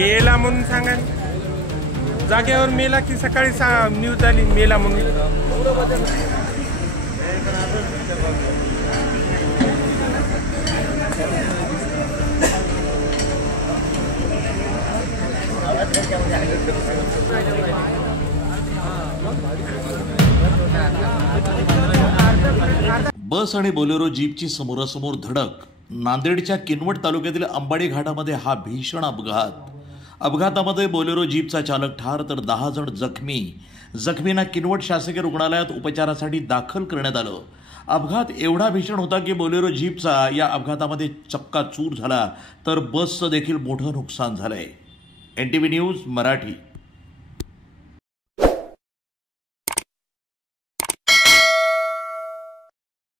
मेला म्हणून सांगा, जागेवर मेला की सकाळी न्यूज आली मेला म्हणून. बस आणि बोलेरो जीपची समोरासमोर धडक. नांदेडच्या किनवट तालुक्यातील अंबाडी घाटामध्ये हा भीषण अपघातामध्ये बोलेरो जीपचा चालक ठार तर 10 जण जखमींना किनवट शासकीय रुग्णालयात उपचारासाठी दाखल करण्यात आलं. अपघात एवढा भीषण होता की बोलेरो जीपचा या अपघातामध्ये चक्काचूर झाला तर बसचं देखील मोठं नुकसान झालंय. NTV news Marathi.